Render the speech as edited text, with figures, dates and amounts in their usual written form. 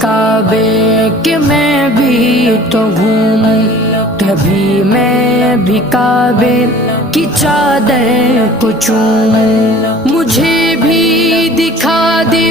کعبے کہ میں بھی تو گھوموں، کبھی میں بھی کعبے کی چادر کو چوموں، مجھے بھی دکھا دے